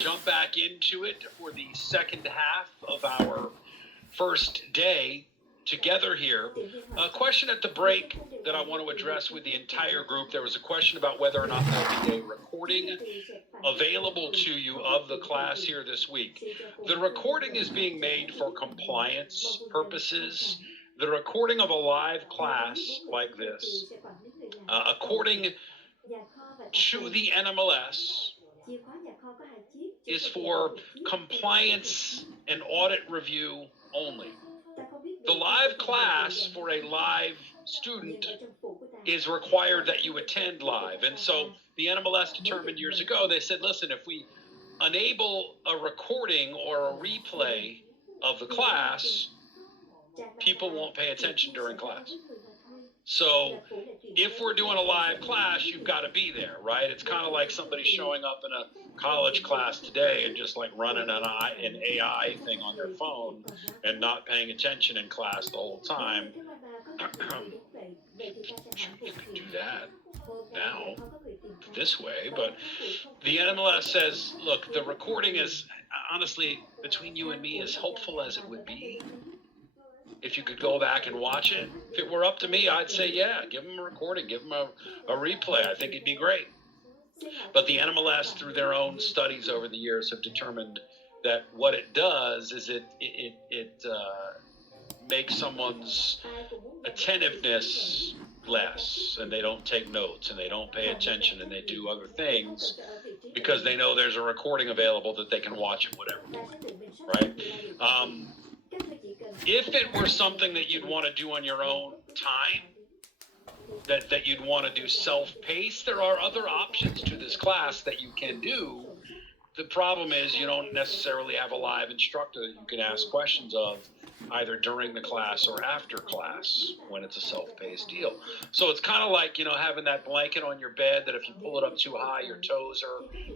Jump back into it for the second half of our first day together here. A question at the break that I want to address with the entire group. There was a question about whether or not there'll be a recording available to you of the class here this week. The recording is being made for compliance purposes. The recording of a live class like this, according to the NMLS, is for compliance and audit review only. The live class for a live student is required that you attend live. And so the NMLS determined years ago, they said, listen, if we enable a recording or a replay of the class, people won't pay attention during class. So if we're doing a live class, you've got to be there, right? It's kind of like somebody showing up in a college class today and just like running an AI thing on their phone and not paying attention in class the whole time. You can do that now this way, but the NMLS says, look, the recording is, honestly, between you and me, as helpful as it would be, if you could go back and watch it. If it were up to me, I'd say, yeah, give them a recording, give them a replay. I think it'd be great. But the NMLS, through their own studies over the years, have determined that what it does is it makes someone's attentiveness less, and they don't take notes, and they don't pay attention, and they do other things because they know there's a recording available that they can watch at whatever point, right? If it were something that you'd want to do on your own time, that you'd want to do self-paced, there are other options to this class that you can do. The problem is you don't necessarily have a live instructor that you can ask questions of either during the class or after class when it's a self-paced deal. So it's kind of like, having that blanket on your bed that if you pull it up too high, your toes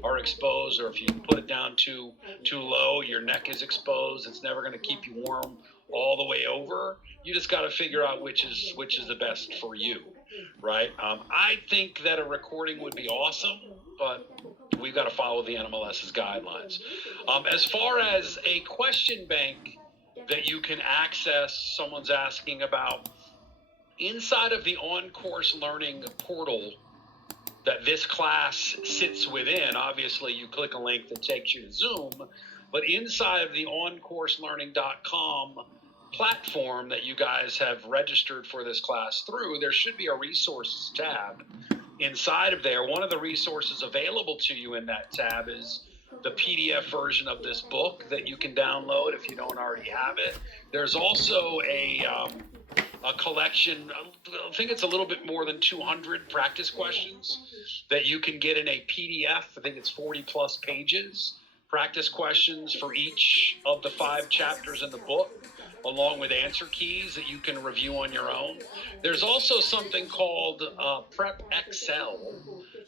are exposed, or if you put it down too low, your neck is exposed. It's never going to keep you warm all the way over. You just got to figure out which is the best for you, right? I think that a recording would be awesome, but we've got to follow the NMLS's guidelines. As far as a question bank that you can access, someone's asking about, inside of the on-course learning portal that this class sits within. Obviously, you click a link that takes you to Zoom, but inside of the onCourseLearning.com platform that you guys have registered for this class through, there should be a resources tab inside of there. One of the resources available to you in that tab is the PDF version of this book that you can download if you don't already have it. There's also a collection, I think it's a little bit more than 200 practice questions that you can get in a PDF. I think it's 40 plus pages, practice questions for each of the 5 chapters in the book, along with answer keys that you can review on your own. There's also something called Prep Excel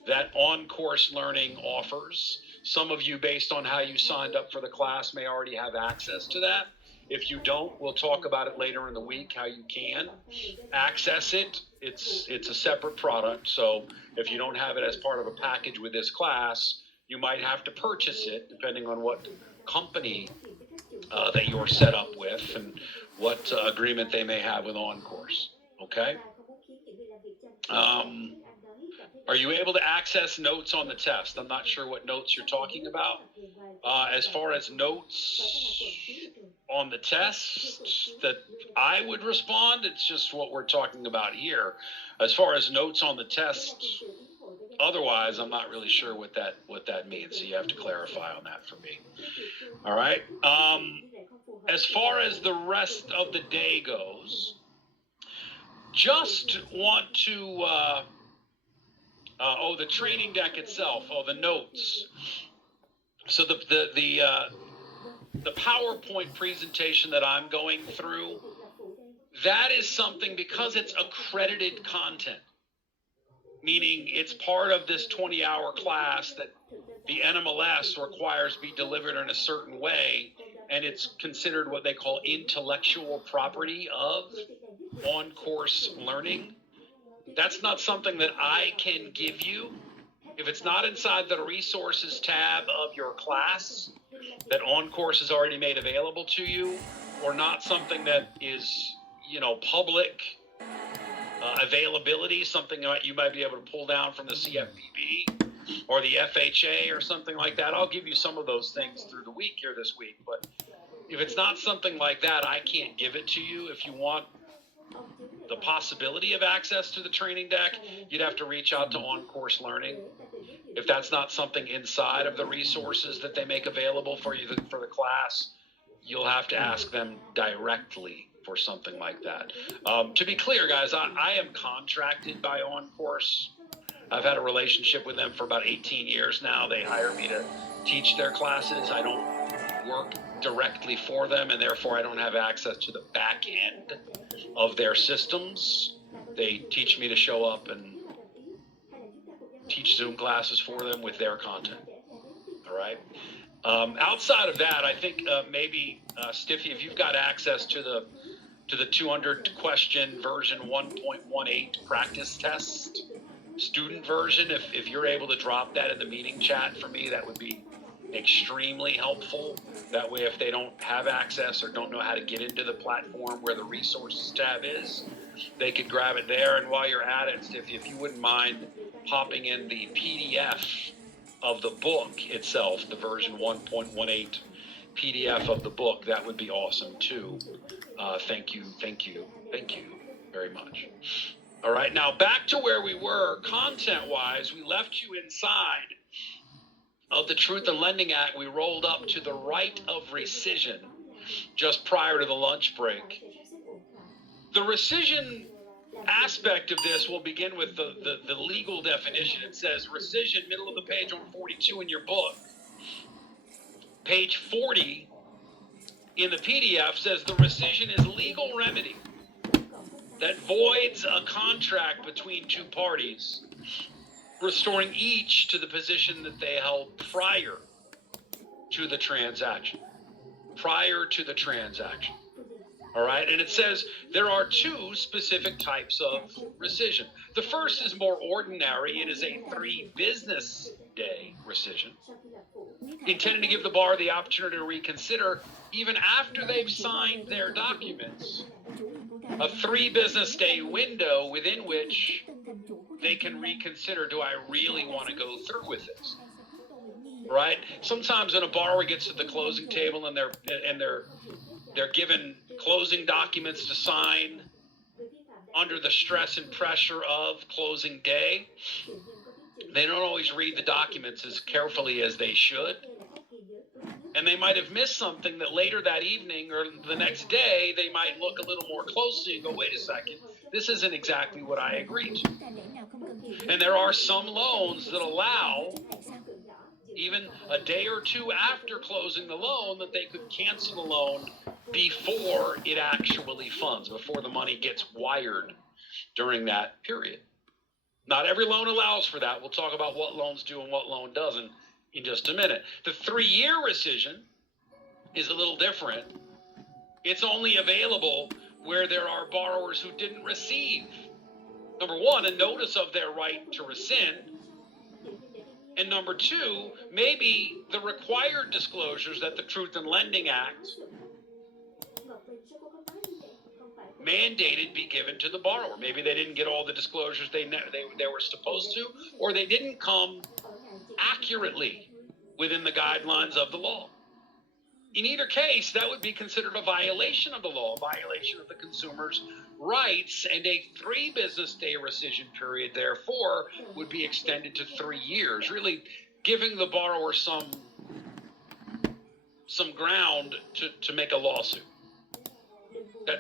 that On-Course Learning offers. Some of you, based on how you signed up for the class, may already have access to that. If you don't, we'll talk about it later in the week, how you can access it. It's a separate product, so if you don't have it as part of a package with this class, you might have to purchase it, depending on what company that you're set up with and what agreement they may have with OnCourse, okay? Are you able to access notes on the test? I'm not sure what notes you're talking about. As far as notes on the test that I would respond, it's just what we're talking about here. As far as notes on the test, otherwise, I'm not really sure what that means. So you have to clarify on that for me. All right. As far as the rest of the day goes, just want to the training deck itself. The notes. So the PowerPoint presentation that I'm going through, that is something, because it's accredited content, meaning it's part of this 20-hour class that the NMLS requires be delivered in a certain way, and it's considered what they call intellectual property of on-course learning. That's not something that I can give you If it's not inside the resources tab of your class that OnCourse has already made available to you, or not something that is, public availability, something that you might be able to pull down from the CFPB or the FHA or something like that, I'll give you some of those things through the week here this week. But if it's not something like that, I can't give it to you. If you want the possibility of access to the training deck, you'd have to reach out to OnCourse Learning. If that's not something inside of the resources that they make available for you for the class, you'll have to ask them directly for something like that. To be clear, guys, I am contracted by OnCourse. I've had a relationship with them for about 18 years now. They hire me to teach their classes. I don't work directly for them, and therefore I don't have access to the back end of their systems. They teach me to show up and teach Zoom classes for them with their content. All right. Outside of that, I think maybe Stiffy, if you've got access to the 200 question version 1.18 practice test student version, if you're able to drop that in the meeting chat for me, that would be extremely helpful. That way, if they don't have access or don't know how to get into the platform where the resources tab is, they could grab it there. And while you're at it, Stiffy, if you wouldn't mind popping in the PDF of the book itself, the version 1.18 PDF of the book, that would be awesome too. Thank you very much. All right, now back to where we were content-wise. We left you inside of the Truth in Lending Act. We rolled up to the right of rescission just prior to the lunch break. The rescission aspect of this will begin with the legal definition. It says rescission, middle of the page on 42 in your book. Page 40 in the PDF says the rescission is legal remedy that voids a contract between two parties, restoring each to the position that they held prior to the transaction. Prior to the transaction. All right, and it says there are two specific types of rescission. The first is more ordinary. It is a 3 business day rescission, intended to give the borrower the opportunity to reconsider even after they've signed their documents. A 3 business day window within which they can reconsider, do I really want to go through with this? Right? Sometimes when a borrower gets to the closing table and they're given closing documents to sign under the stress and pressure of closing day, they don't always read the documents as carefully as they should. And they might have missed something that later that evening or the next day, they might look a little more closely and go, wait a second, this isn't exactly what I agreed to. And there are some loans that allow, even a day or two after closing the loan, that they could cancel the loan before it actually funds, before the money gets wired during that period. Not every loan allows for that. We'll talk about what loans do and what loan doesn't in just a minute. The 3-year rescission is a little different. It's only available where there are borrowers who didn't receive, number one, a notice of their right to rescind, and number two, maybe the required disclosures that the Truth in Lending Act mandated be given to the borrower. Maybe they didn't get all the disclosures they were supposed to, or they didn't come accurately within the guidelines of the law. In either case, that would be considered a violation of the law, a violation of the consumer's rights, and a 3 business day rescission period, therefore, would be extended to 3 years, really giving the borrower some ground to make a lawsuit.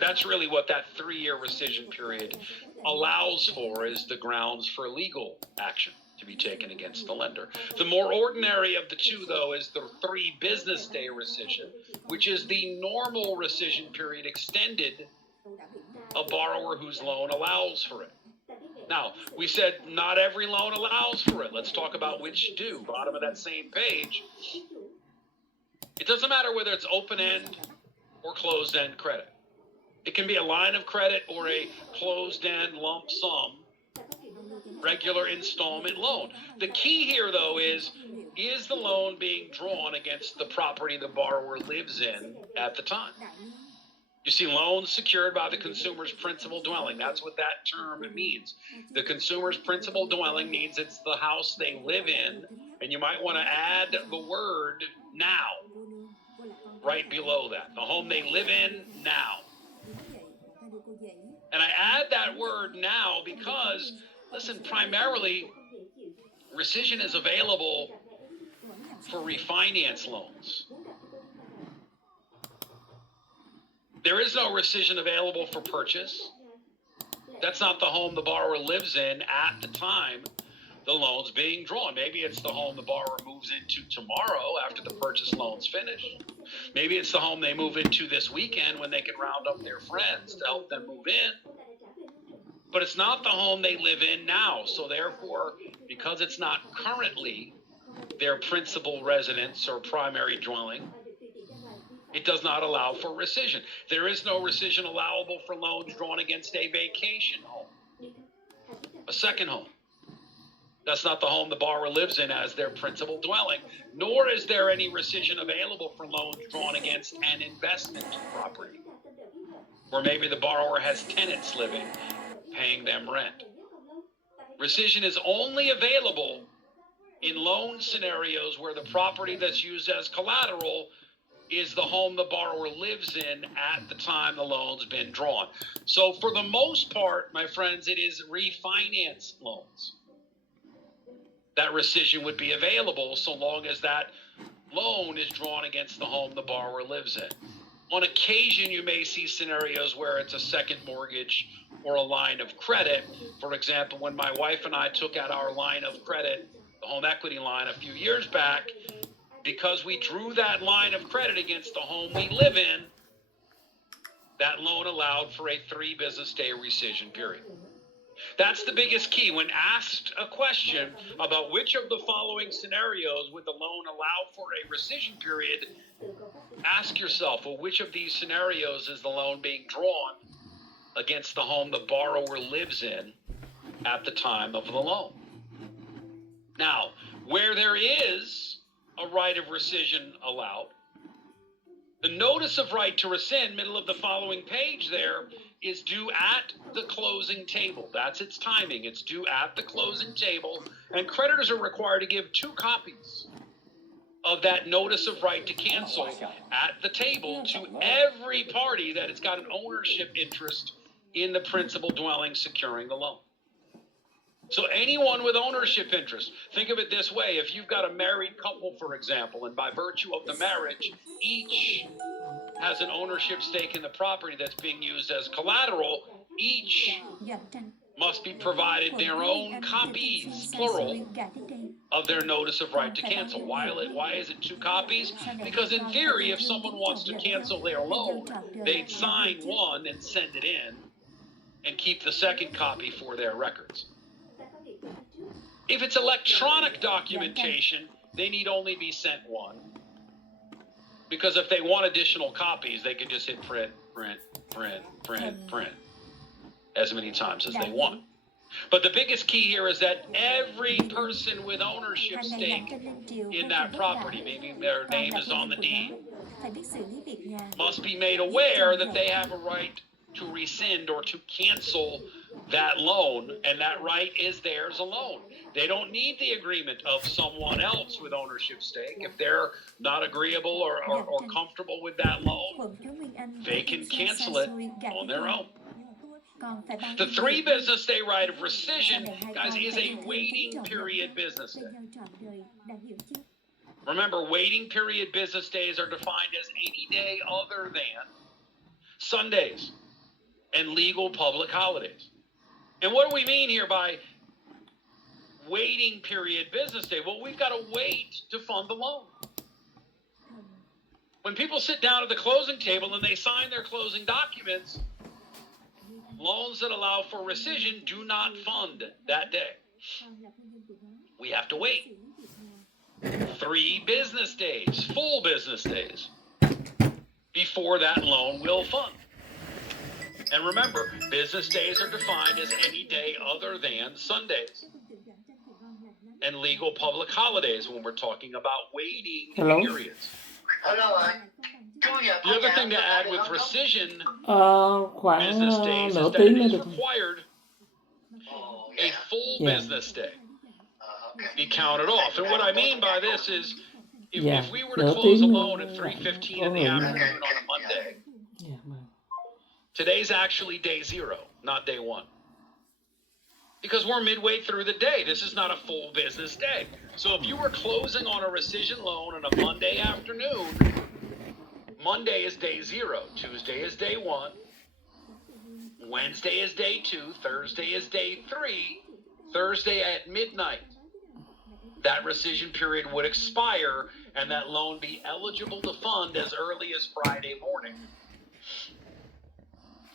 That's really what that 3-year rescission period allows for, is the grounds for legal action to be taken against the lender. The more ordinary of the two, though, is the 3 business day rescission, which is the normal rescission period extended a borrower whose loan allows for it. Now, we said not every loan allows for it. Let's talk about which do. Bottom of that same page. It doesn't matter whether it's open-end or closed-end credit. It can be a line of credit or a closed-end lump sum regular installment loan. The key here, though, is the loan being drawn against the property the borrower lives in at the time? You see, loans secured by the consumer's principal dwelling. That's what that term means. The consumer's principal dwelling means it's the house they live in, and you might want to add the word now right below that. The home they live in now. And I add that word now because, listen, primarily, rescission is available for refinance loans. There is no rescission available for purchase. That's not the home the borrower lives in at the time the loan's being drawn. Maybe it's the home the borrower moves into tomorrow after the purchase loan's finished. Maybe it's the home they move into this weekend when they can round up their friends to help them move in. But it's not the home they live in now. So therefore, because it's not currently their principal residence or primary dwelling, it does not allow for rescission. There is no rescission allowable for loans drawn against a vacation home, a second home. That's not the home the borrower lives in as their principal dwelling, nor is there any rescission available for loans drawn against an investment property, where maybe the borrower has tenants living, paying them rent. Rescission is only available in loan scenarios where the property that's used as collateral is the home the borrower lives in at the time the loan's been drawn. So for the most part, my friends, it is refinance loans that rescission would be available so long as that loan is drawn against the home the borrower lives in. On occasion, you may see scenarios where it's a second mortgage or a line of credit. For example, when my wife and I took out our line of credit, the home equity line, a few years back, because we drew that line of credit against the home we live in, that loan allowed for a 3 business day rescission period. That's the biggest key. When asked a question about which of the following scenarios would the loan allow for a rescission period, ask yourself, well, which of these scenarios is the loan being drawn against the home the borrower lives in at the time of the loan? Now, where there is a right of rescission allowed, the notice of right to rescind, middle of the following page there, is due at the closing table. That's its timing. It's due at the closing table, and creditors are required to give 2 copies of that notice of right to cancel at the table to every party that has got an ownership interest in the principal dwelling securing the loan. So anyone with ownership interest, think of it this way. If you've got a married couple, for example, and by virtue of the marriage, each has an ownership stake in the property that's being used as collateral, each must be provided their own copies, plural, of their notice of right to cancel. Why is it 2 copies? Because in theory, if someone wants to cancel their loan, they'd sign one and send it in and keep the second copy for their records. If it's electronic documentation, they need only be sent one. Because if they want additional copies, they can just hit print, print, print, print, print as many times as they want. But the biggest key here is that every person with ownership stake in that property, maybe their name is on the deed, must be made aware that they have a right to rescind or to cancel that loan, and that right is theirs alone. They don't need the agreement of someone else with ownership stake. If they're not agreeable or comfortable with that loan, they can cancel it on their own. The 3 business day right of rescission, guys, is a waiting period business day. Remember, waiting period business days are defined as any day other than Sundays and legal public holidays. And what do we mean here by waiting period business day? Well, we've got to wait to fund the loan. When people sit down at the closing table and they sign their closing documents, loans that allow for rescission do not fund that day. We have to wait 3 business days, full business days, before that loan will fund. And remember, business days are defined as any day other than Sundays. and legal public holidays when we're talking about waiting Hello? periods. The other thing to add with rescission Khoảng business days nửa is that tiếng it nữa is được không? required a full Yeah. business day be counted off. And what I mean by this is if we were to nửa close a tiếng loan at lại 3:15 có in the rượu. afternoon on a Monday, Yeah, vâng. today's actually day 0, not day 1. Because we're midway through the day. This is not a full business day. So if you were closing on a rescission loan on a Monday afternoon, Monday is day 0, Tuesday is day 1, Wednesday is day 2, Thursday is day 3, Thursday at midnight, that rescission period would expire and that loan be eligible to fund as early as Friday morning.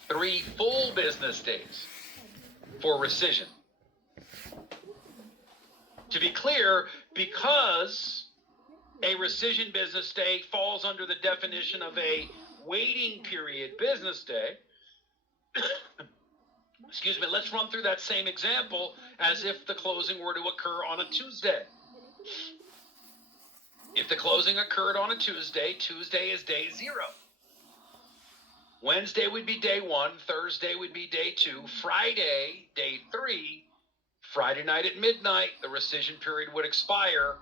3 full business days for rescission. To be clear, because a rescission business day falls under the definition of a waiting period business day, excuse me, let's run through that same example as if the closing were to occur on a Tuesday. If the closing occurred on a Tuesday, Tuesday is day 0. Wednesday would be day 1, Thursday would be day 2, Friday, day 3, Friday night at midnight, the rescission period would expire,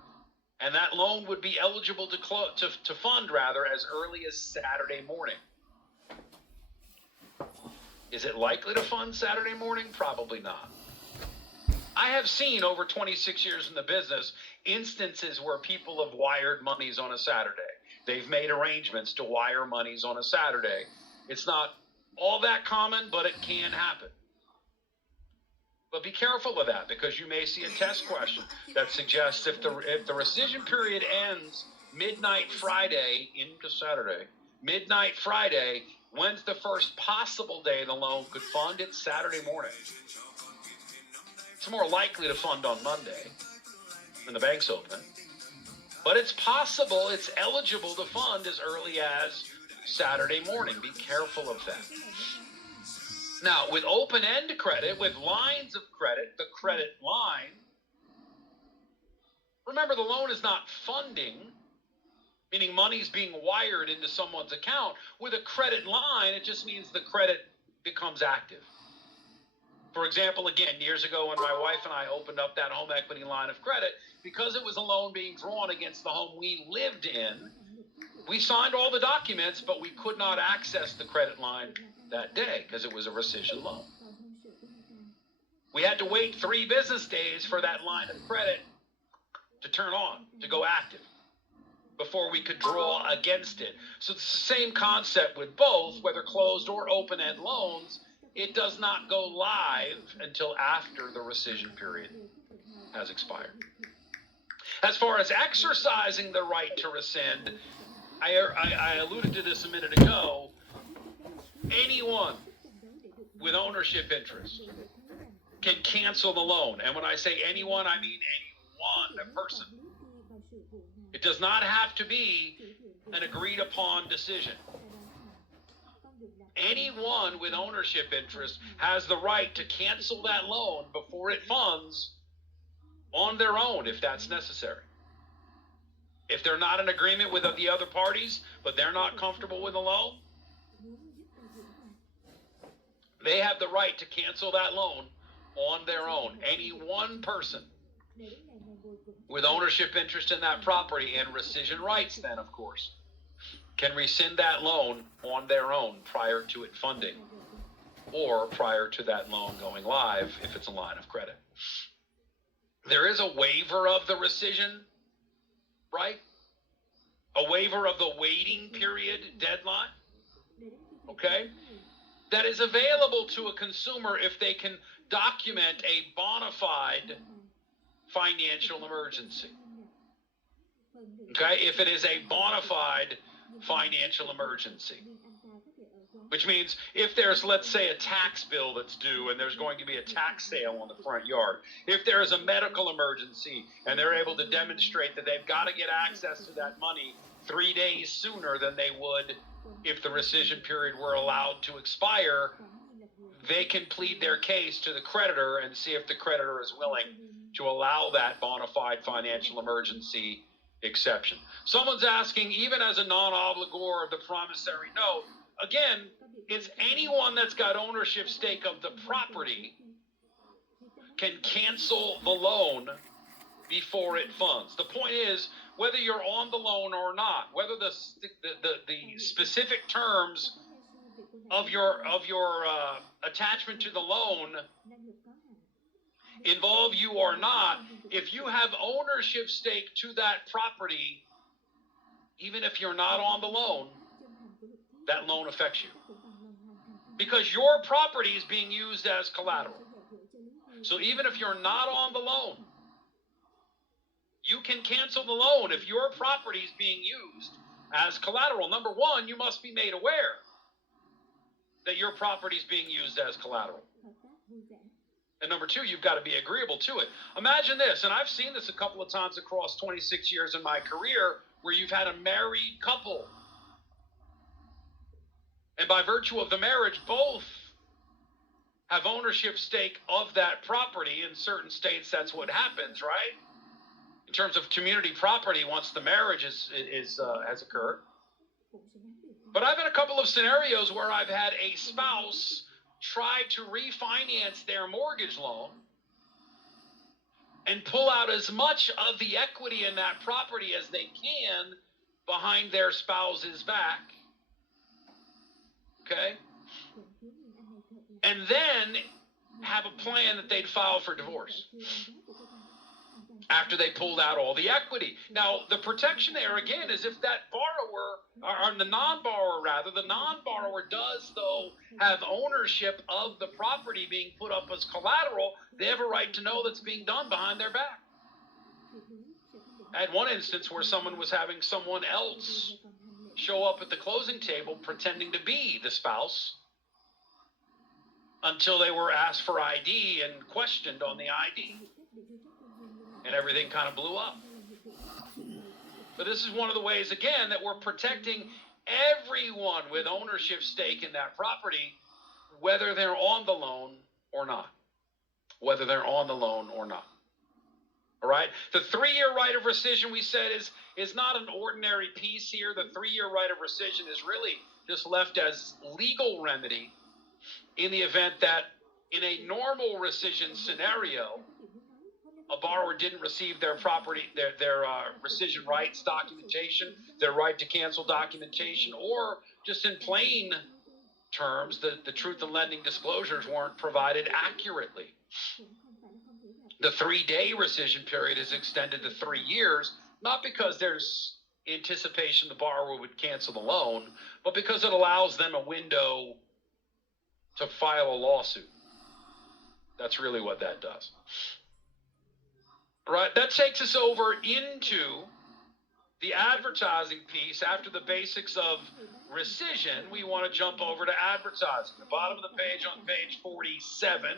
and that loan would be eligible to fund as early as Saturday morning. Is it likely to fund Saturday morning? Probably not. I have seen over 26 years in the business instances where people have wired monies on a Saturday. They've made arrangements to wire monies on a Saturday. It's not all that common, but it can happen. But be careful of that, because you may see a test question that suggests if the rescission period ends midnight Friday into Saturday, midnight Friday, when's the first possible day the loan could fund? It's Saturday morning. It's more likely to fund on Monday when the bank's open, but it's possible, it's eligible to fund as early as Saturday morning. Be careful of that. Now, with open-end credit, with lines of credit, the credit line, remember the loan is not funding, meaning money's being wired into someone's account. With a credit line, it just means the credit becomes active. For example, again, years ago when my wife and I opened up that home equity line of credit, because it was a loan being drawn against the home we lived in, we signed all the documents, but we could not access the credit line that day because it was a rescission loan. We had to wait 3 business days for that line of credit to turn on, to go active, before we could draw against it. So it's the same concept with both, whether closed or open-end loans. It does not go live until after the rescission period has expired. As far as exercising the right to rescind, I alluded to this a minute ago. Anyone with ownership interest can cancel the loan. And when I say anyone, I mean anyone, a person. It does not have to be an agreed upon decision. Anyone with ownership interest has the right to cancel that loan before it funds on their own if that's necessary. If they're not in agreement with the other parties, but they're not comfortable with the loan, they have the right to cancel that loan on their own. Any one person with ownership interest in that property and rescission rights, then, of course, can rescind that loan on their own prior to it funding or prior to that loan going live if it's a line of credit. There is a waiver of the rescission, right? A waiver of the waiting period deadline, okay? That is available to a consumer if they can document a bona fide financial emergency. Okay, if it is a bona fide financial emergency, which means if there's, let's say, a tax bill that's due and there's going to be a tax sale on the front yard, if there is a medical emergency and they're able to demonstrate that they've got to get access to that money 3 days sooner than they would if the rescission period were allowed to expire, they can plead their case to the creditor and see if the creditor is willing to allow that bona fide financial emergency exception. Someone's asking, even as a non-obligor of the promissory note, again, it's anyone that's got ownership stake of the property can cancel the loan before it funds. The point is, whether you're on the loan or not, whether the specific terms of your attachment to the loan involve you or not, if you have ownership stake to that property, even if you're not on the loan, that loan affects you. Because your property is being used as collateral. So even if you're not on the loan, you can cancel the loan if your property is being used as collateral. Number one, you must be made aware that your property is being used as collateral. And number two, you've got to be agreeable to it. Imagine this, and I've seen this a couple of times across 26 years in my career, where you've had a married couple. And by virtue of the marriage, both have ownership stake of that property. In certain states, that's what happens, right? In terms of community property, once the marriage has occurred. But I've had a couple of scenarios where I've had a spouse try to refinance their mortgage loan and pull out as much of the equity in that property as they can behind their spouse's back. Okay? And then have a plan that they'd file for divorce after they pulled out all the equity. Now, the protection there, again, is if that borrower, or the non-borrower rather, the non-borrower does, though, have ownership of the property being put up as collateral, they have a right to know that's being done behind their back. I had one instance where someone was having someone else show up at the closing table pretending to be the spouse until they were asked for ID and questioned on the ID. And everything kind of blew up. But this is one of the ways, again, that we're protecting everyone with ownership stake in that property, whether they're on the loan or not. Whether they're on the loan or not. All right? The 3-year right of rescission, we said, is not an ordinary piece here. The 3-year right of rescission is really just left as legal remedy in the event that in a normal rescission scenario, a borrower didn't receive their property, their rescission rights documentation, their right to cancel documentation, or just in plain terms, the truth in lending disclosures weren't provided accurately. The 3-day rescission period is extended to 3 years, not because there's anticipation the borrower would cancel the loan, but because it allows them a window to file a lawsuit. That's really what that does. Right, that takes us over into the advertising piece. After the basics of rescission, we want to jump over to advertising. The bottom of the page on page 47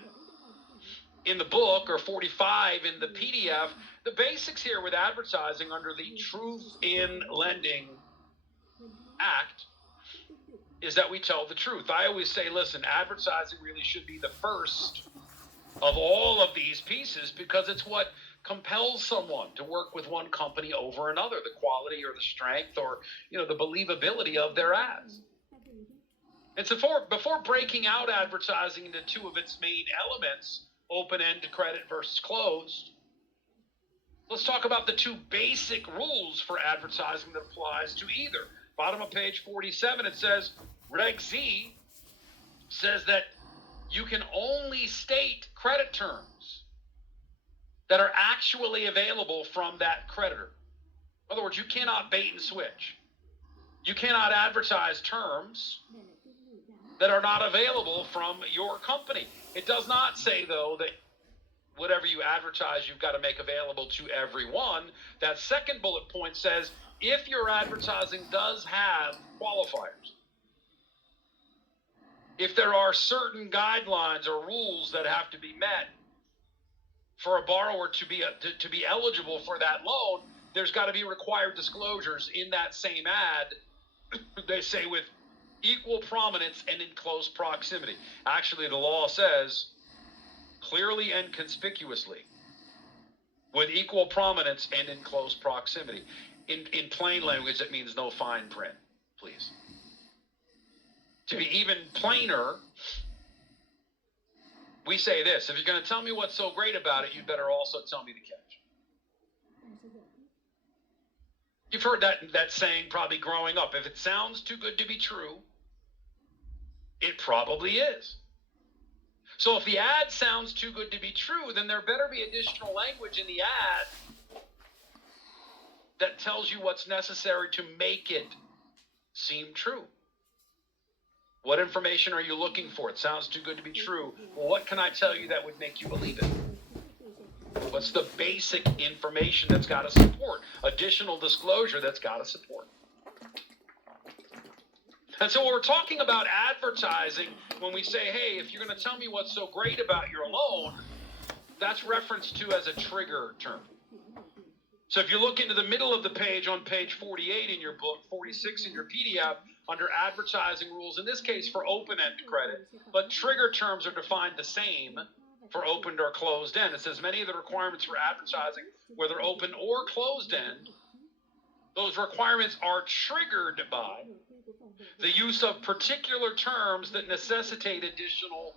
in the book, or 45 in the PDF, the basics here with advertising under the Truth in Lending Act is that we tell the truth. I always say, listen, advertising really should be the first of all of these pieces, because it's what compels someone to work with one company over another, the quality or the strength or, the believability of their ads. And so before breaking out advertising into two of its main elements, open-end credit versus closed, let's talk about the two basic rules for advertising that applies to either. Bottom of page 47, it says, Reg Z says that you can only state credit terms that are actually available from that creditor. In other words, you cannot bait and switch. You cannot advertise terms that are not available from your company. It does not say, though, that whatever you advertise, you've got to make available to everyone. That second bullet point says, if your advertising does have qualifiers, if there are certain guidelines or rules that have to be met for a borrower to be eligible for that loan, there's got to be required disclosures in that same ad. They say with equal prominence and in close proximity. Actually, the law says clearly and conspicuously with equal prominence and in close proximity. In plain language, it means no fine print, please. To be even plainer, we say this: if you're going to tell me what's so great about it, you'd better also tell me the catch. You've heard that saying probably growing up. If it sounds too good to be true, it probably is. So if the ad sounds too good to be true, then there better be additional language in the ad that tells you what's necessary to make it seem true. What information are you looking for? It sounds too good to be true. Well, what can I tell you that would make you believe it? What's the basic information that's got to support? Additional disclosure that's got to support. And so when we're talking about advertising, when we say, hey, if you're going to tell me what's so great about your loan, that's referenced to as a trigger term. So if you look into the middle of the page on page 48 in your book, 46 in your PDF, under advertising rules, in this case for open-end credit, but trigger terms are defined the same for opened or closed-end. It says many of the requirements for advertising, whether open or closed-end, those requirements are triggered by the use of particular terms that necessitate additional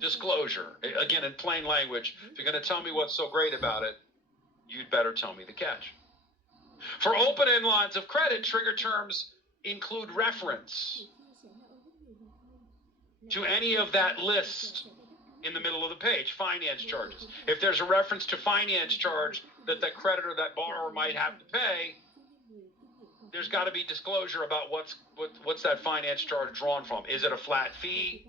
disclosure. Again, in plain language, if you're going to tell me what's so great about it, you'd better tell me the catch. For open-end lines of credit, trigger terms include reference to any of that list in the middle of the page, finance charges. If there's a reference to finance charge that the creditor, that borrower might have to pay, there's got to be disclosure about what's that finance charge drawn from. Is it a flat fee?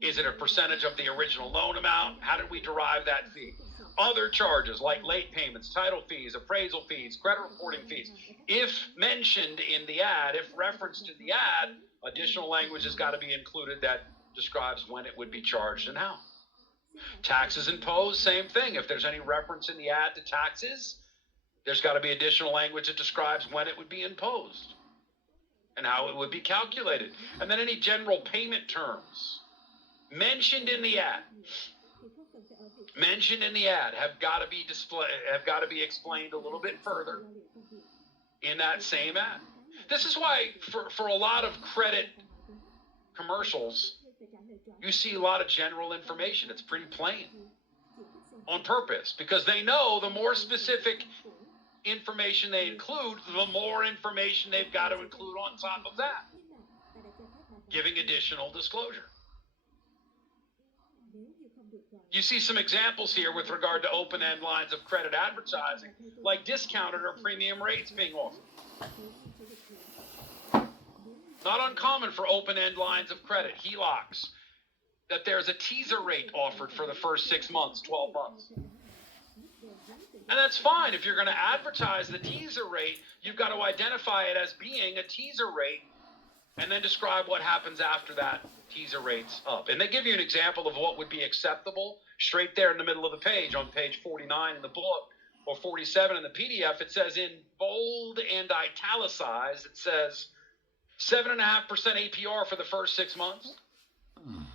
Is it a percentage of the original loan amount? How did we derive that fee? Other charges like late payments, title fees, appraisal fees, credit reporting fees. If mentioned in the ad, if referenced in the ad, additional language has got to be included that describes when it would be charged and how. Taxes imposed, same thing. If there's any reference in the ad to taxes, there's got to be additional language that describes when it would be imposed and how it would be calculated. And then any general payment terms mentioned in the ad have got to be explained a little bit further in that same ad. This is why for a lot of credit commercials, you see a lot of general information. It's pretty plain on purpose, because they know the more specific information they include, the more information they've got to include on top of that, giving additional disclosure. You see some examples here with regard to open-end lines of credit advertising, like discounted or premium rates being offered. Not uncommon for open-end lines of credit, HELOCs, that there's a teaser rate offered for the first 6 months, 12 months. And that's fine. If you're going to advertise the teaser rate, you've got to identify it as being a teaser rate and then describe what happens after that teaser rate's up. And they give you an example of what would be acceptable straight there in the middle of the page on page 49 in the book or 47 in the PDF. It says in bold and italicized, it says 7.5% APR for the first 6 months.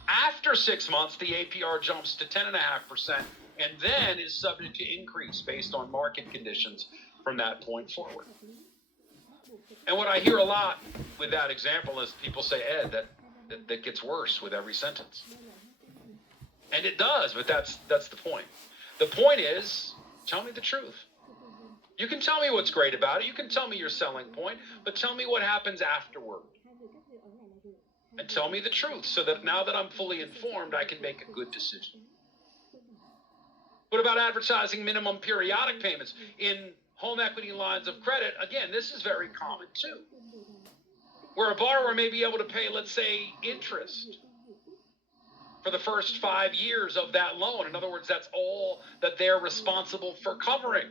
After 6 months, the APR jumps to 10.5% and then is subject to increase based on market conditions from that point forward. And what I hear a lot with that example is people say, Ed, that gets worse with every sentence. And it does, but that's the point. The point is, tell me the truth. You can tell me what's great about it. You can tell me your selling point, but tell me what happens afterward. And tell me the truth so that now that I'm fully informed, I can make a good decision. What about advertising minimum periodic payments? In home equity lines of credit, again, this is very common too, where a borrower may be able to pay, let's say, interest for the first 5 years of that loan. In other words, that's all that they're responsible for covering.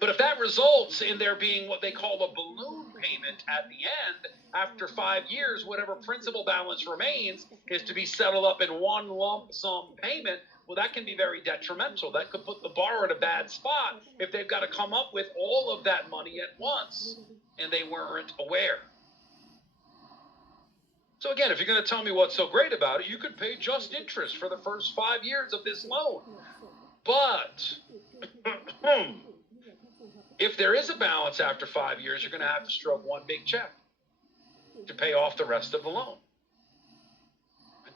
But if that results in there being what they call a balloon payment at the end, after 5 years, whatever principal balance remains is to be settled up in one lump sum payment. Well, that can be very detrimental. That could put the borrower in a bad spot if they've got to come up with all of that money at once and they weren't aware. So again, if you're going to tell me what's so great about it, you could pay just interest for the first 5 years of this loan. But if there is a balance after 5 years, you're going to have to stroke one big check to pay off the rest of the loan.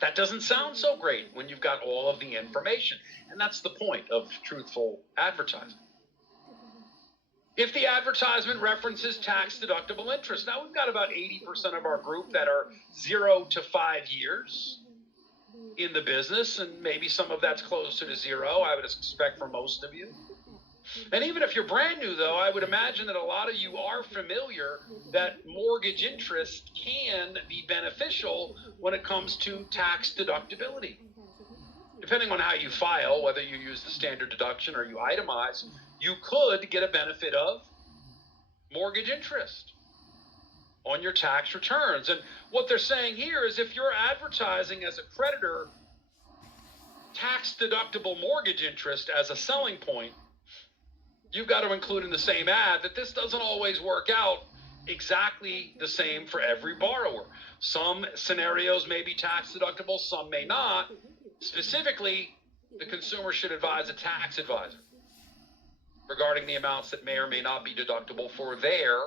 That doesn't sound so great when you've got all of the information. And that's the point of truthful advertising. If the advertisement references tax-deductible interest, now we've got about 80% of our group that are 0 to 5 years in the business, and maybe some of that's closer to 0, I would expect for most of you. And even if you're brand new, though, I would imagine that a lot of you are familiar that mortgage interest can be beneficial when it comes to tax deductibility. Depending on how you file, whether you use the standard deduction or you itemize, you could get a benefit of mortgage interest on your tax returns. And what they're saying here is if you're advertising as a creditor tax deductible mortgage interest as a selling point, you've got to include in the same ad that this doesn't always work out exactly the same for every borrower. Some scenarios may be tax deductible, some may not. Specifically, the consumer should advise a tax advisor regarding the amounts that may or may not be deductible for their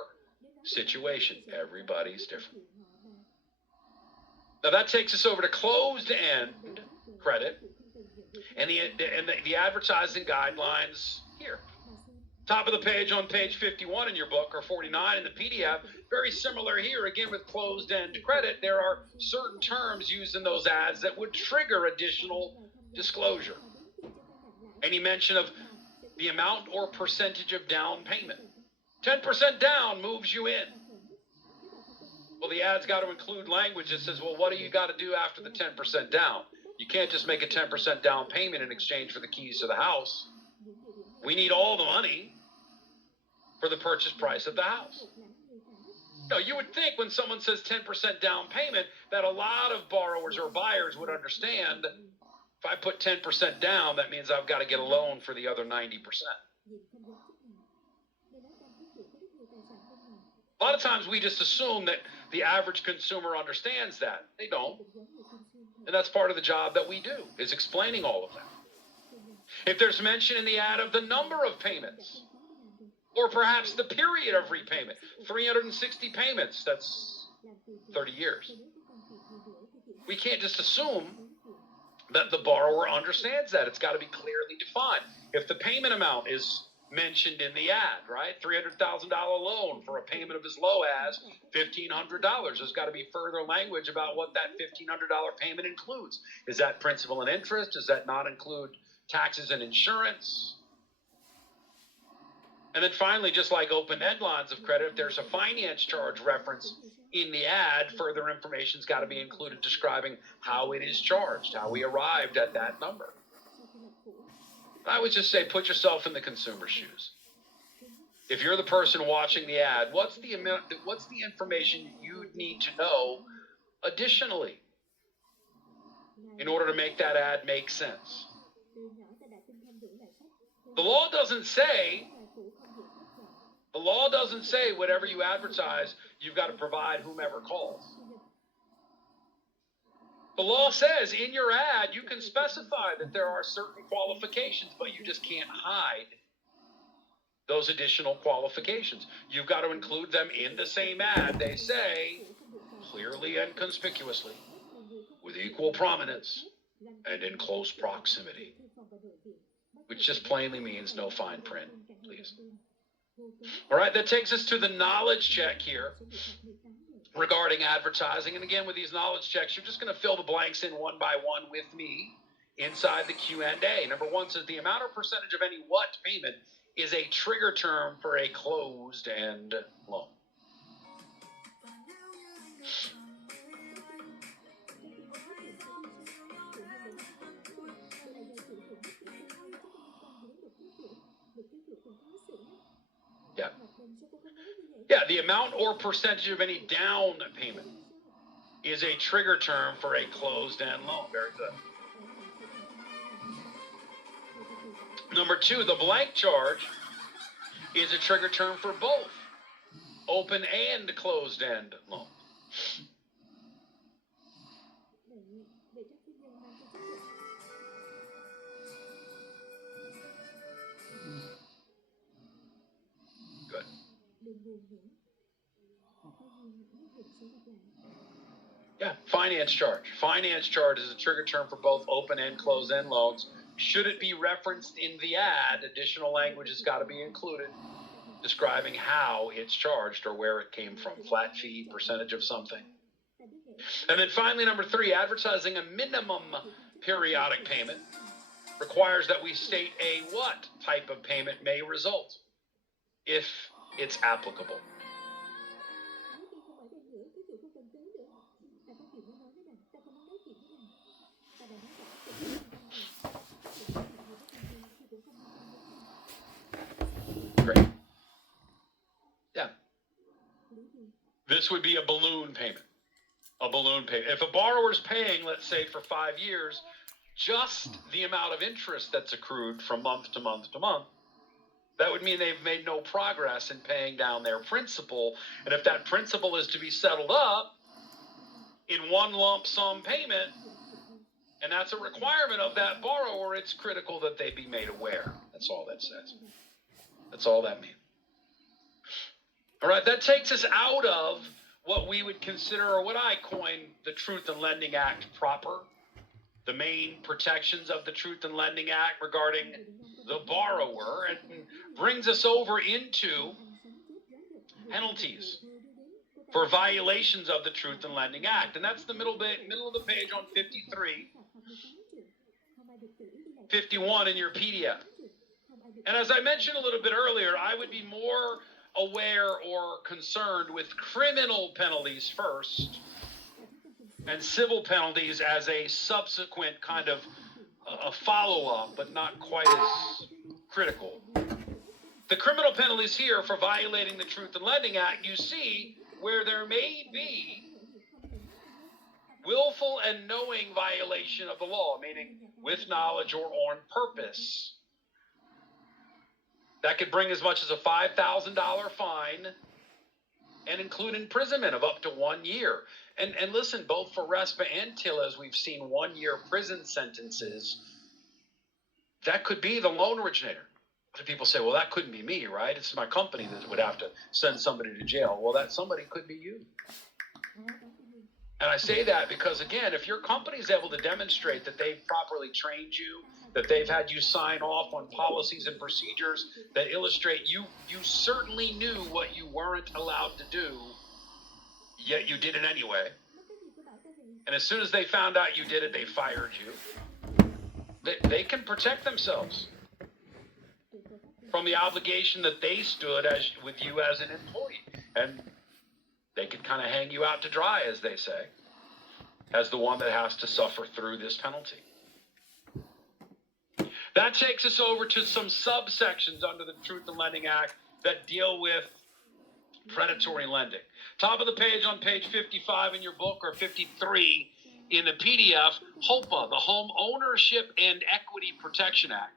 situation. Everybody's different. Now that takes us over to closed-end credit and the advertising guidelines here. Top of the page on page 51 in your book, or 49 in the PDF. Very similar here, again with closed-end credit. There are certain terms used in those ads that would trigger additional disclosure. Any mention of the amount or percentage of down payment. 10% down moves you in. Well, the ad's got to include language that says, well, what do you got to do after the 10% down? You can't just make a 10% down payment in exchange for the keys to the house. We need all the money for the purchase price of the house. No, you would think when someone says 10% down payment that a lot of borrowers or buyers would understand, if I put 10% down, that means I've got to get a loan for the other 90%. A lot of times we just assume that the average consumer understands that. They don't. And that's part of the job that we do, is explaining all of that. If there's mention in the ad of the number of payments, or perhaps the period of repayment, 360 payments, that's 30 years. We can't just assume that the borrower understands that. It's got to be clearly defined. If the payment amount is mentioned in the ad, right? $300,000 loan for a payment of as low as $1,500. There's got to be further language about what that $1,500 payment includes. Is that principal and interest? Does that not include taxes and insurance? And then finally, just like open-end lines of credit, if there's a finance charge reference in the ad, further information's got to be included describing how it is charged, how we arrived at that number. I would just say put yourself in the consumer's shoes. If you're the person watching the ad, what's the information you need to know additionally in order to make that ad make sense? The law doesn't say whatever you advertise, you've got to provide whomever calls. The law says in your ad, you can specify that there are certain qualifications, but you just can't hide those additional qualifications. You've got to include them in the same ad. They say clearly and conspicuously, with equal prominence and in close proximity, which just plainly means no fine print, please. All right, that takes us to the knowledge check here regarding advertising. And again, with these knowledge checks, you're just going to fill the blanks in one by one with me inside the Q&A. Number one says the amount or percentage of any what payment is a trigger term for a closed-end loan. Yeah, the amount or percentage of any down payment is a trigger term for a closed-end loan. Very good. Number two, the blank charge is a trigger term for both open and closed-end loan. Yeah, finance charge. Finance charge is a trigger term for both open and closed-end loans. Should it be referenced in the ad, additional language has got to be included describing how it's charged or where it came from. Flat fee, percentage of something. And then finally, number 3, advertising a minimum periodic payment requires that we state a what type of payment may result, if it's applicable. Great. Yeah. This would be a balloon payment. A balloon payment. If a borrower's paying, let's say for 5 years, just the amount of interest that's accrued from month to month to month, that would mean they've made no progress in paying down their principal. And if that principal is to be settled up in one lump sum payment, and that's a requirement of that borrower, it's critical that they be made aware. That's all that says. That's all that means. All right, that takes us out of what we would consider, or what I coined, the Truth in Lending Act proper. The main protections of the Truth in Lending Act regarding the borrower, and brings us over into penalties for violations of the Truth in Lending Act. And that's the middle of the page on 53, 51 in your PDF. And as I mentioned a little bit earlier, I would be more aware or concerned with criminal penalties first and civil penalties as a subsequent kind of a follow-up, but not quite as critical. The criminal penalties here for violating the Truth in Lending Act, you see where there may be willful and knowing violation of the law, meaning with knowledge or on purpose. That could bring as much as a $5,000 fine and include imprisonment of up to 1 year. And listen, both for RESPA and TILAs, we've seen 1-year prison sentences. That could be the loan originator. People say, well, that couldn't be me, right? It's my company that would have to send somebody to jail. Well, that somebody could be you. And I say that because, again, if your company is able to demonstrate that they've properly trained you, that they've had you sign off on policies and procedures that illustrate you certainly knew what you weren't allowed to do, yet you did it anyway. And as soon as they found out you did it, they fired you. They can protect themselves from the obligation that they stood with you as an employee. And they could kind of hang you out to dry, as they say, as the one that has to suffer through this penalty. That takes us over to some subsections under the Truth in Lending Act that deal with predatory lending. Top of the page on page 55 in your book, or 53 in the PDF, HOPA, the Home Ownership and Equity Protection Act,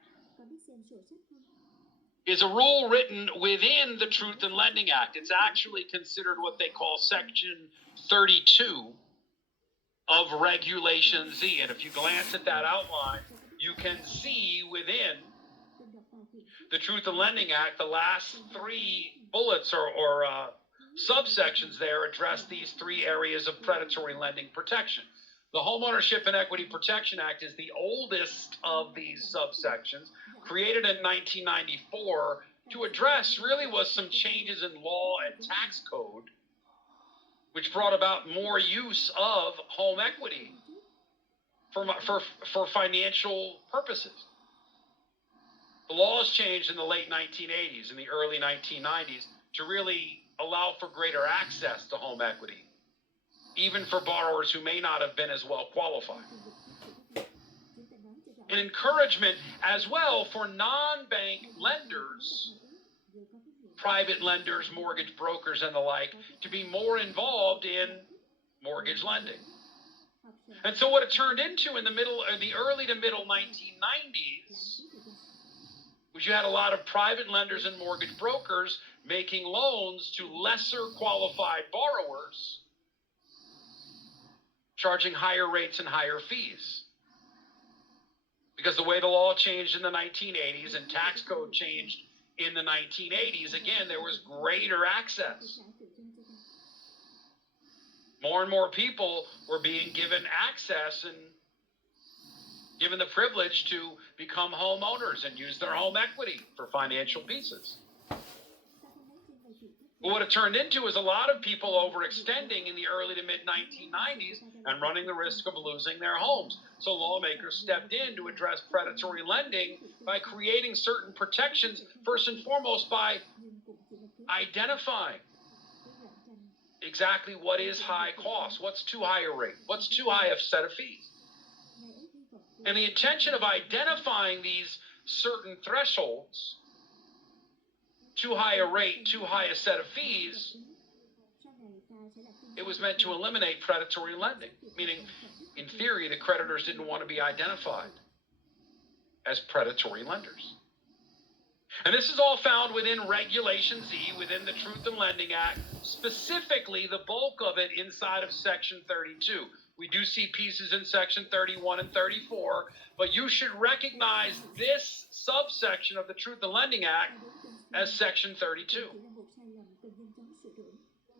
is a rule written within the Truth in Lending Act. It's actually considered what they call Section 32 of Regulation Z. And if you glance at that outline, you can see within the Truth in Lending Act, the last 3 bullets or subsections there address these 3 areas of predatory lending protection. The Homeownership and Equity Protection Act is the oldest of these subsections, created in 1994 to address really was some changes in law and tax code, which brought about more use of home equity for financial purposes. The laws changed in the late 1980s and the early 1990s to really allow for greater access to home equity, even for borrowers who may not have been as well qualified. An encouragement as well for non-bank lenders, private lenders, mortgage brokers, and the like, to be more involved in mortgage lending. And so what it turned into in the early to middle 1990s was you had a lot of private lenders and mortgage brokers making loans to lesser qualified borrowers, charging higher rates and higher fees. Because the way the law changed in the 1980s and tax code changed in the 1980s, again, there was greater access. More and more people were being given access and given the privilege to become homeowners and use their home equity for financial pieces. But what it turned into is a lot of people overextending in the early to mid 1990s and running the risk of losing their homes. So lawmakers stepped in to address predatory lending by creating certain protections, first and foremost by identifying exactly what is high cost, what's too high a rate, what's too high a set of fees. And the intention of identifying these certain thresholds, too high a rate, too high a set of fees, it was meant to eliminate predatory lending, meaning, in theory, the creditors didn't want to be identified as predatory lenders. And this is all found within Regulation Z, within the Truth in Lending Act, specifically the bulk of it inside of Section 32. We do see pieces in Section 31 and 34, but you should recognize this subsection of the Truth in Lending Act as Section 32.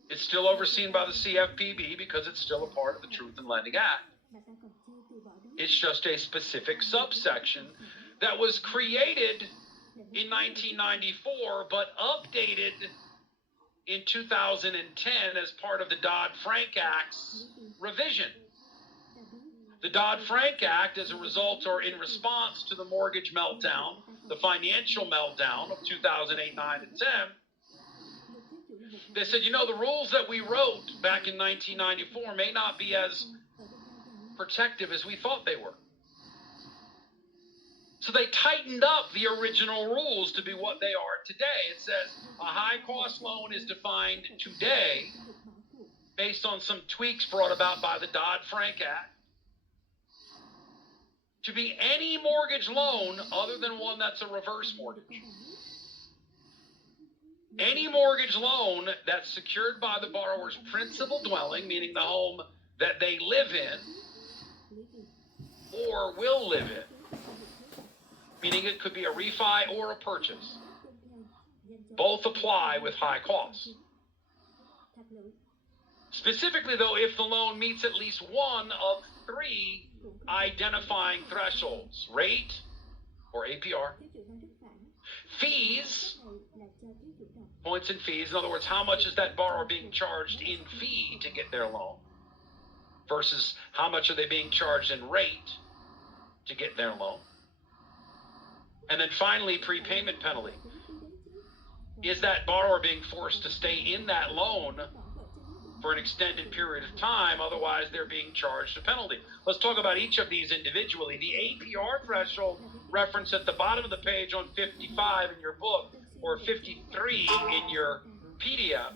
It's still overseen by the CFPB because it's still a part of the Truth in Lending Act. It's just a specific subsection that was created in 1994, but updated in 2010 as part of the Dodd-Frank Act's revision. The Dodd-Frank Act, as a result or in response to the mortgage meltdown, the financial meltdown of 2008, 9, and 10, they said, you know, the rules that we wrote back in 1994 may not be as protective as we thought they were. So they tightened up the original rules to be what they are today. It says a high-cost loan is defined today based on some tweaks brought about by the Dodd-Frank Act to be any mortgage loan other than one that's a reverse mortgage. Any mortgage loan that's secured by the borrower's principal dwelling, meaning the home that they live in or will live in, meaning it could be a refi or a purchase. Both apply with high costs. Specifically, though, if the loan meets at least one of three identifying thresholds: rate, or APR, fees, points and fees. In other words, how much is that borrower being charged in fee to get their loan versus how much are they being charged in rate to get their loan. And then finally, prepayment penalty. Is that borrower being forced to stay in that loan for an extended period of time? Otherwise, they're being charged a penalty. Let's talk about each of these individually. The APR threshold referenced at the bottom of the page on 55 in your book, or 53 in your PDF,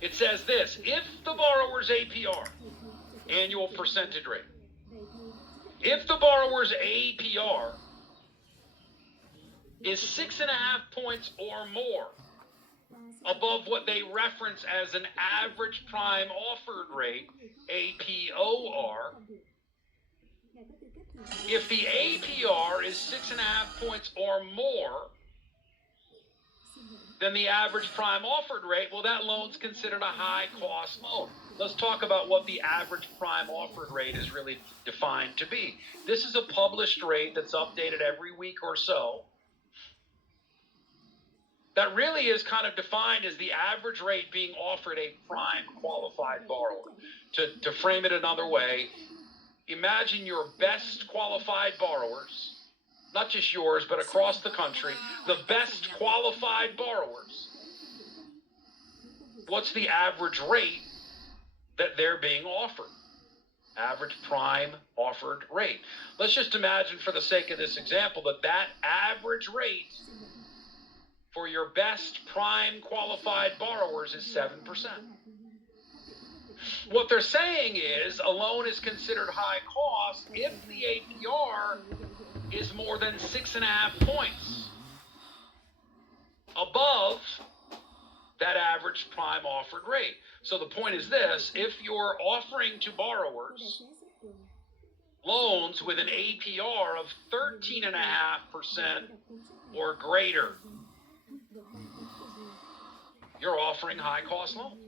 it says this: if the borrower's APR, annual percentage rate, if the borrower's APR is 6.5 points or more above what they reference as an average prime offered rate, APOR, if the APR is 6.5 points or more than the average prime offered rate, well, that loan's considered a high-cost loan. Let's talk about what the average prime offered rate is really defined to be. This is a published rate that's updated every week or so. That really is kind of defined as the average rate being offered a prime qualified borrower. To frame it another way, imagine your best qualified borrowers, not just yours, but across the country, the best qualified borrowers. What's the average rate that they're being offered? Average prime offered rate. Let's just imagine, for the sake of this example, that average rate for your best prime qualified borrowers is 7%. What they're saying is a loan is considered high cost if the APR is more than 6.5 points above that average prime offered rate. So the point is this: if you're offering to borrowers loans with an APR of 13.5% or greater, you're offering high-cost loans.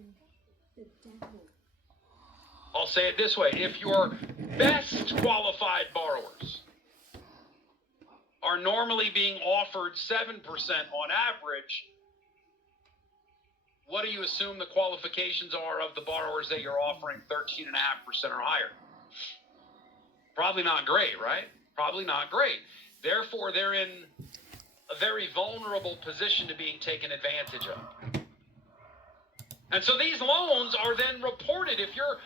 I'll say it this way. If your best qualified borrowers are normally being offered 7% on average, what do you assume the qualifications are of the borrowers that you're offering 13.5% or higher? Probably not great, right? Probably not great. Therefore, they're in a very vulnerable position to being taken advantage of. And so these loans are then reported. If you're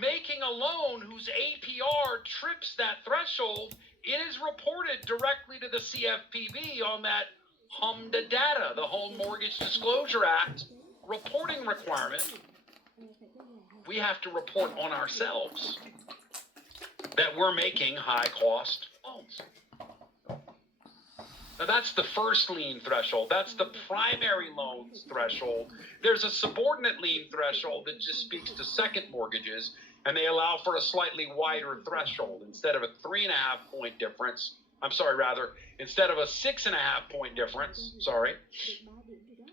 making a loan whose APR trips that threshold, it is reported directly to the CFPB on that HMDA data, the Home Mortgage Disclosure Act reporting requirement. We have to report on ourselves that we're making high-cost loans. Now, that's the first lien threshold. That's the primary loans threshold. There's a subordinate lien threshold that just speaks to second mortgages, and they allow for a slightly wider threshold. Instead of a 3.5-point difference, instead of a 6.5-point difference,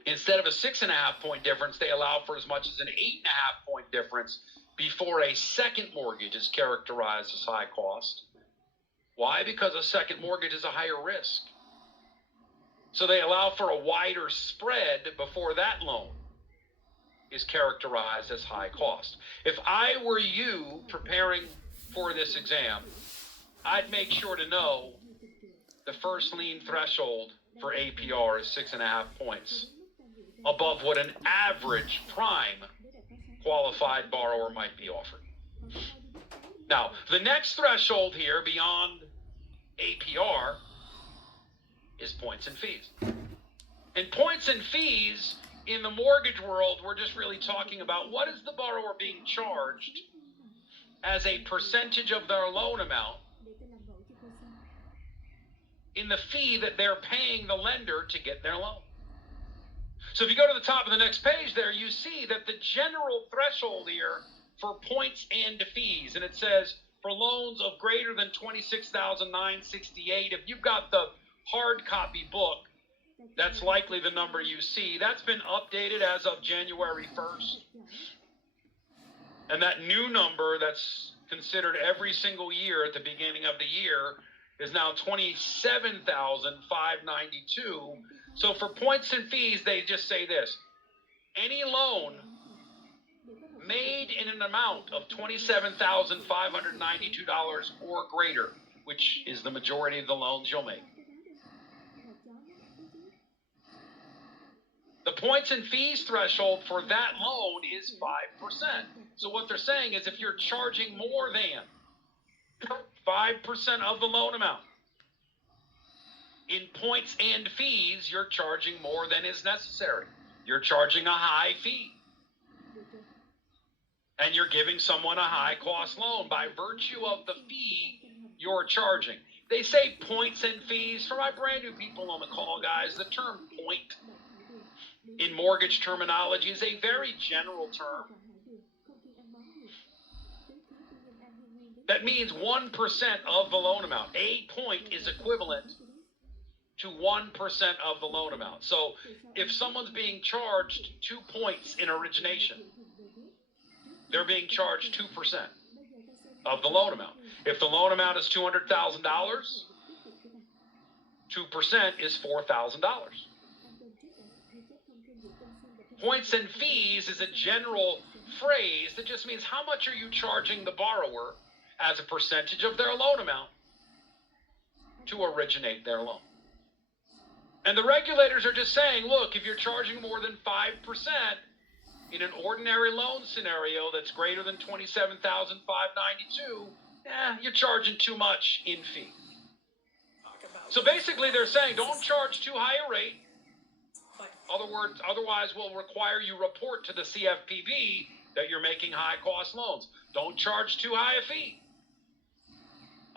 instead of a 6.5-point difference, they allow for as much as an 8.5-point difference before a second mortgage is characterized as high cost. Why? Because a second mortgage is a higher risk. So they allow for a wider spread before that loan is characterized as high cost. If I were you preparing for this exam, I'd make sure to know the first lien threshold for APR is 6.5 points above what an average prime qualified borrower might be offered. Now, the next threshold here beyond APR is points and fees. And points and fees in the mortgage world, we're just really talking about what is the borrower being charged as a percentage of their loan amount in the fee that they're paying the lender to get their loan. So if you go to the top of the next page there, you see that the general threshold here for points and fees, and it says for loans of greater than $26,968, if you've got the hard copy book, that's likely the number you see. That's been updated as of January 1st. And that new number that's considered every single year at the beginning of the year is now $27,592. So for points and fees, they just say this: any loan made in an amount of $27,592 or greater, which is the majority of the loans you'll make, the points and fees threshold for that loan is 5%. So what they're saying is if you're charging more than 5% of the loan amount in points and fees, you're charging more than is necessary. You're charging a high fee. And you're giving someone a high-cost loan by virtue of the fee you're charging. They say points and fees. For my brand new people on the call, guys, the term point in mortgage terminology is a very general term. That means 1% of the loan amount. A point is equivalent to 1% of the loan amount. So if someone's being charged 2 points in origination, they're being charged 2% of the loan amount. If the loan amount is $200,000, 2% is $4,000. Points and fees is a general phrase that just means how much are you charging the borrower as a percentage of their loan amount to originate their loan. And the regulators are just saying, look, if you're charging more than 5% in an ordinary loan scenario that's greater than $27,592, you're charging too much in fee. So basically they're saying don't charge too high a rate. Otherwise we'll require you report to the CFPB that you're making high-cost loans. Don't charge too high a fee.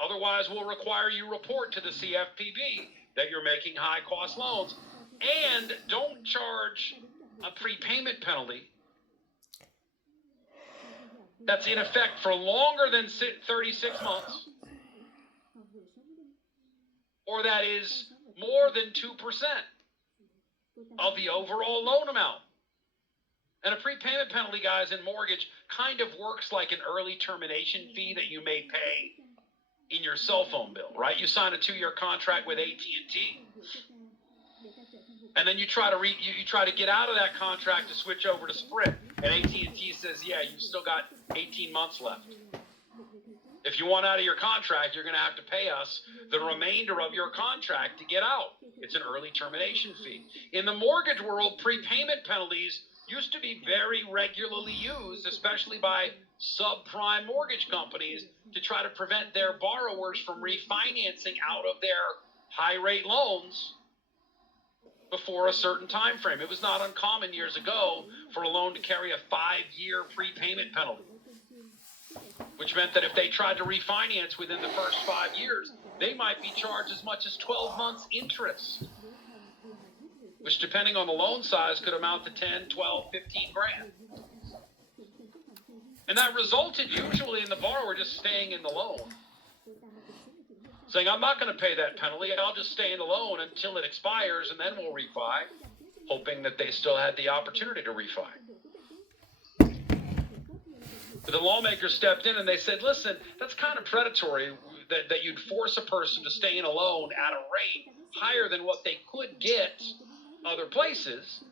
Otherwise we'll require you report to the CFPB that you're making high-cost loans. And don't charge a prepayment penalty that's in effect for longer than 36 months, or that is more than 2% of the overall loan amount. And a prepayment penalty, guys, in mortgage kind of works like an early termination fee that you may pay in your cell phone bill, right? You sign a 2-year contract with AT&T, and then you try to get out of that contract to switch over to Sprint, and AT&T says, yeah, you've still got 18 months left. If you want out of your contract, you're going to have to pay us the remainder of your contract to get out. It's an early termination fee. In the mortgage world, prepayment penalties used to be very regularly used, especially by subprime mortgage companies, to try to prevent their borrowers from refinancing out of their high-rate loans before a certain time frame. It was not uncommon years ago for a loan to carry a 5-year prepayment penalty, which meant that if they tried to refinance within the first 5 years, they might be charged as much as 12 months interest, which, depending on the loan size, could amount to 10, 12, 15 grand. And that resulted usually in the borrower just staying in the loan, saying, I'm not going to pay that penalty, I'll just stay in the loan until it expires, and then we'll refi, hoping that they still had the opportunity to refi. But the lawmakers stepped in and they said, listen, that's kind of predatory that you'd force a person to stay in a loan at a rate higher than what they could get other places.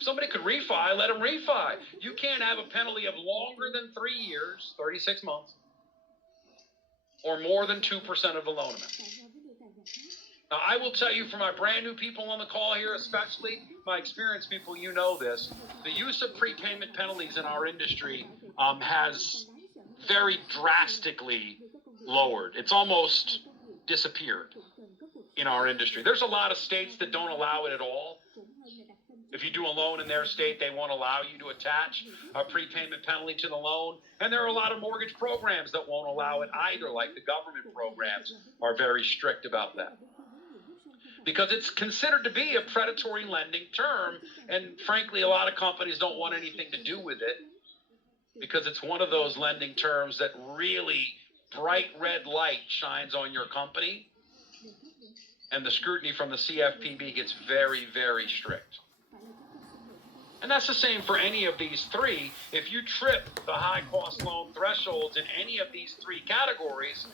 Somebody could refi, let them refi. You can't have a penalty of longer than 3 years, 36 months, or more than 2% of the loan amount. Now, I will tell you, for my brand new people on the call here, especially my experienced people, you know this, the use of prepayment penalties in our industry has very drastically lowered. It's almost disappeared in our industry. There's a lot of states that don't allow it at all. If you do a loan in their state, they won't allow you to attach a prepayment penalty to the loan. And there are a lot of mortgage programs that won't allow it either, like the government programs are very strict about that, because it's considered to be a predatory lending term. And frankly, a lot of companies don't want anything to do with it, because it's one of those lending terms that really bright red light shines on your company, and the scrutiny from the CFPB gets very, very strict. And that's the same for any of these three. If you trip the high-cost loan thresholds in any of these three categories,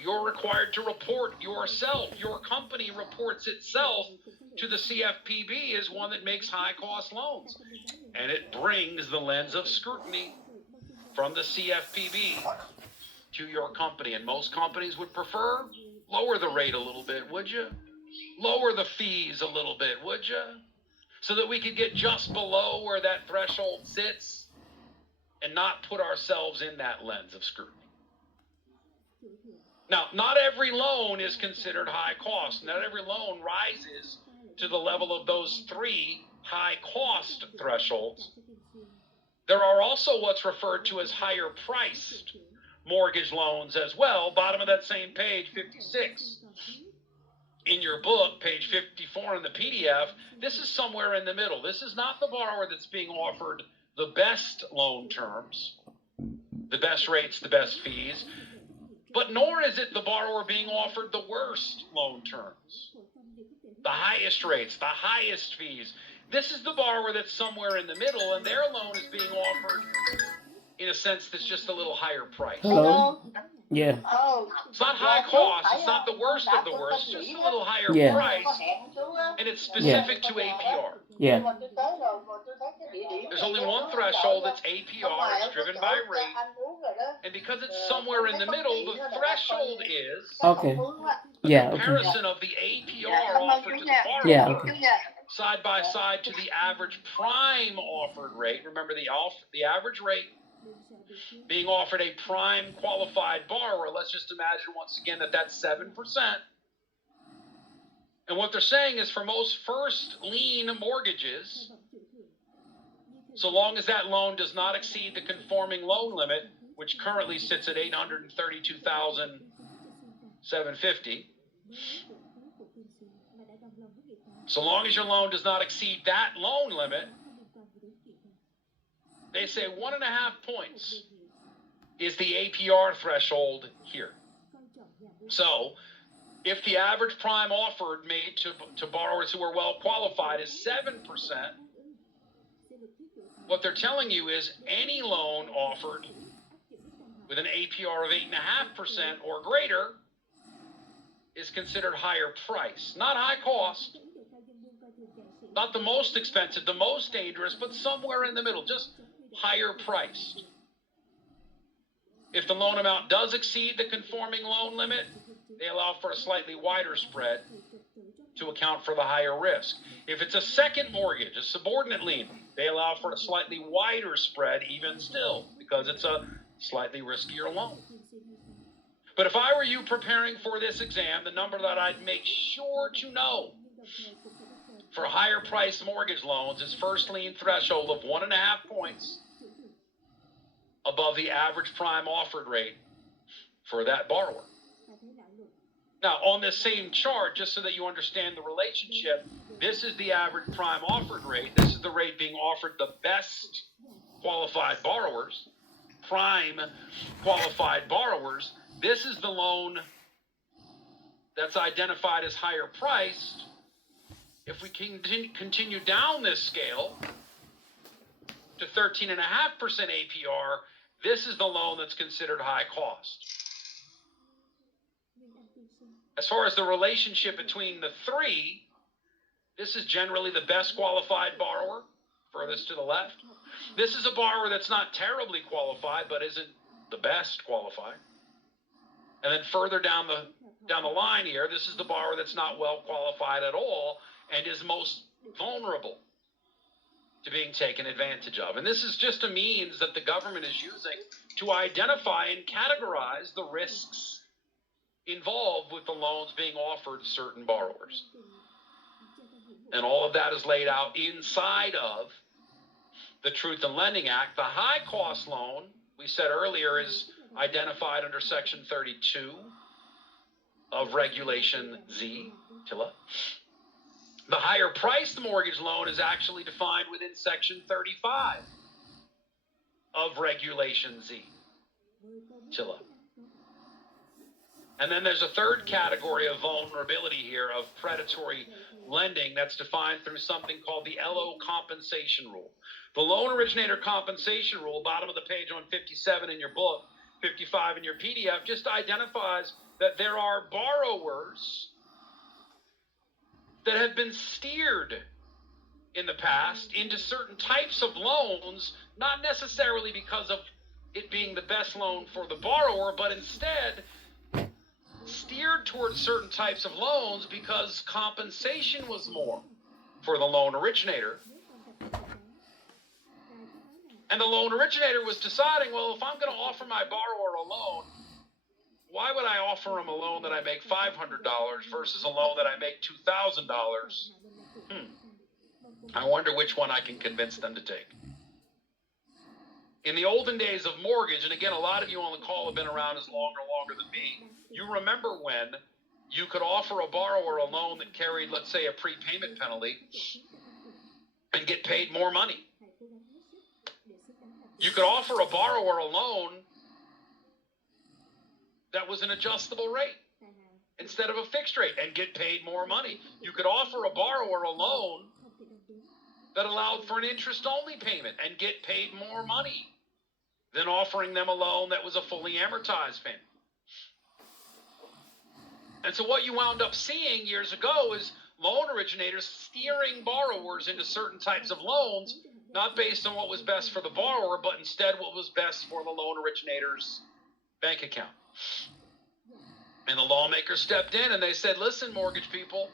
you're required to report yourself. Your company reports itself to the CFPB as one that makes high-cost loans. And it brings the lens of scrutiny from the CFPB to your company. And most companies would prefer lower the rate a little bit, would you? Lower the fees a little bit, would you? So that we could get just below where that threshold sits and not put ourselves in that lens of scrutiny. Now, not every loan is considered high cost. Not every loan rises to the level of those three high cost thresholds. There are also what's referred to as higher priced mortgage loans as well. Bottom of that same page, 56. In your book, page 54 in the PDF, this is somewhere in the middle. This is not the borrower that's being offered the best loan terms, the best rates, the best fees, but nor is it the borrower being offered the worst loan terms, the highest rates, the highest fees. This is the borrower that's somewhere in the middle, and their loan is being offered in a sense that's just a little higher price. Hello? Yeah. It's not high cost, it's not the worst of the worst, it's just a little higher price, and it's specific to APR. Yeah. There's only one threshold, it's APR, it's driven by rate, and because it's somewhere in the middle, the threshold is Okay. Yeah, okay. comparison of the APR offered to the borrower, Yeah, okay. side by side to the average prime offered rate. Remember, the average rate being offered a prime qualified borrower, let's just imagine once again that that's 7%. And what they're saying is, for most first lien mortgages, so long as that loan does not exceed the conforming loan limit, which currently sits at $832,750, so long as your loan does not exceed that loan limit, they say 1.5 points is the APR threshold here. So if the average prime offered made to borrowers who are well qualified is 7%, What they're telling you is any loan offered with an APR of 8.5% or greater is considered higher price, not high cost, not the most expensive, the most dangerous, but somewhere in the middle, just higher priced. If the loan amount does exceed the conforming loan limit, they allow for a slightly wider spread to account for the higher risk. If it's a second mortgage, a subordinate lien, they allow for a slightly wider spread even still, because it's a slightly riskier loan. But if I were you preparing for this exam, the number that I'd make sure to know for higher priced mortgage loans is first lien threshold of 1.5 points above the average prime offered rate for that borrower. Now, on this same chart, just so that you understand the relationship, this is the average prime offered rate. This is the rate being offered the best qualified borrowers, prime qualified borrowers. This is the loan that's identified as higher priced. If we can continue down this scale to 13.5% APR, this is the loan that's considered high cost. As far as the relationship between the three, this is generally the best qualified borrower, furthest to the left. This is a borrower that's not terribly qualified, but isn't the best qualified. And then further down the line here, this is the borrower that's not well qualified at all and is most vulnerable to being taken advantage of. And this is just a means that the government is using to identify and categorize the risks involved with the loans being offered to certain borrowers. And all of that is laid out inside of the Truth in Lending Act. The high cost loan, we said earlier, is identified under Section 32 of Regulation Z, TILA. The higher priced mortgage loan is actually defined within Section 35 of Regulation Z, TILA. And then there's a third category of vulnerability here of predatory lending that's defined through something called the LO compensation rule. The loan originator compensation rule, bottom of the page on 57 in your book, 55 in your PDF, just identifies that there are borrowers that have been steered in the past into certain types of loans, not necessarily because of it being the best loan for the borrower, but instead steered towards certain types of loans because compensation was more for the loan originator. And the loan originator was deciding, well, if I'm going to offer my borrower a loan, why would I offer him a loan that I make $500 versus a loan that I make $2,000? I wonder which one I can convince them to take. In the olden days of mortgage, and again, a lot of you on the call have been around as long or longer than me, you remember when you could offer a borrower a loan that carried, let's say, a prepayment penalty and get paid more money. You could offer a borrower a loan that was an adjustable rate instead of a fixed rate and get paid more money. You could offer a borrower a loan that allowed for an interest-only payment and get paid more money than offering them a loan that was a fully amortized payment. And so what you wound up seeing years ago is loan originators steering borrowers into certain types of loans, not based on what was best for the borrower, but instead what was best for the loan originator's bank account. And the lawmakers stepped in and they said, listen, mortgage people,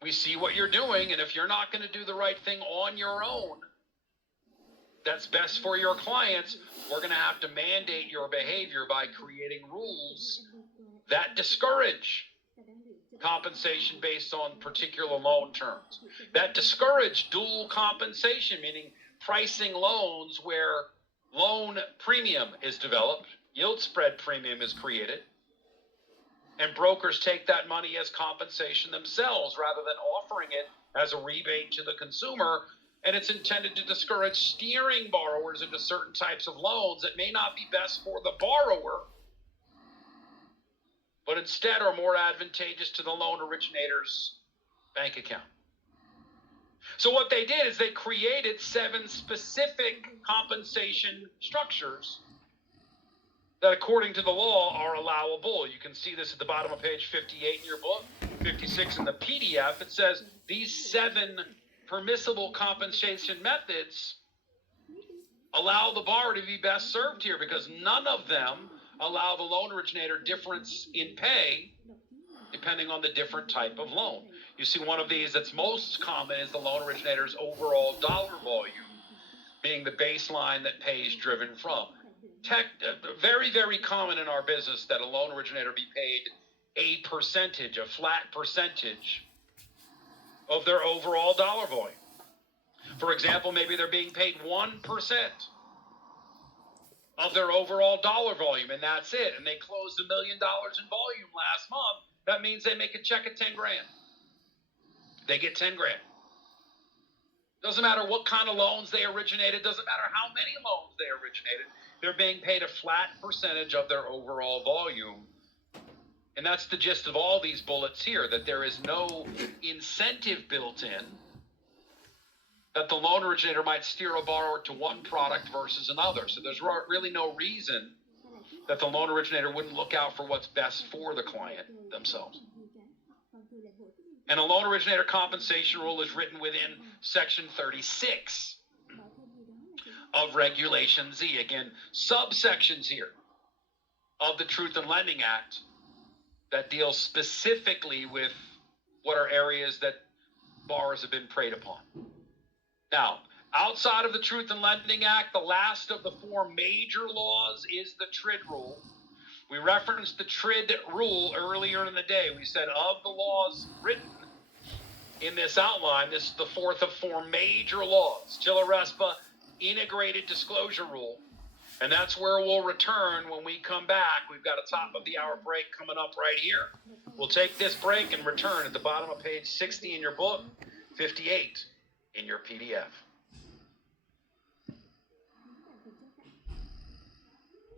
we see what you're doing, and if you're not going to do the right thing on your own that's best for your clients, we're going to have to mandate your behavior by creating rules that discourage compensation based on particular loan terms, that discourage dual compensation, meaning pricing loans where loan premium is developed, yield spread premium is created, and brokers take that money as compensation themselves rather than offering it as a rebate to the consumer. And it's intended to discourage steering borrowers into certain types of loans that may not be best for the borrower, but instead are more advantageous to the loan originator's bank account. So what they did is they created 7 specific compensation structures that, according to the law, are allowable. You can see this at the bottom of page 58 in your book, 56 in the PDF. It says these 7 permissible compensation methods allow the borrower to be best served here, because none of them allow the loan originator difference in pay depending on the different type of loan. You see, one of these that's most common is the loan originator's overall dollar volume being the baseline that pay is driven from. Very, very common in our business that a loan originator be paid a percentage, a flat percentage of their overall dollar volume. For example, maybe they're being paid 1% of their overall dollar volume, and that's it. And they closed $1 million in volume last month. That means they make a check of 10 grand. They get 10 grand. Doesn't matter what kind of loans they originated. Doesn't matter how many loans they originated. They're being paid a flat percentage of their overall volume. And that's the gist of all these bullets here, that there is no incentive built in that the loan originator might steer a borrower to one product versus another. So there's really no reason that the loan originator wouldn't look out for what's best for the client themselves. And a loan originator compensation rule is written within Section 36 of Regulation Z. Again, subsections here of the Truth in Lending Act that deal specifically with what are areas that borrowers have been preyed upon. Now, outside of the Truth in Lending Act, the last of the 4 major laws is the TRID rule. We referenced the TRID rule earlier in the day. We said of the laws written in this outline, this is the 4th of 4 major laws, Chilla-RESPA Integrated Disclosure Rule. And that's where we'll return when we come back. We've got a top of the hour break coming up right here. We'll take this break and return at the bottom of page 60 in your book, 58 in your PDF.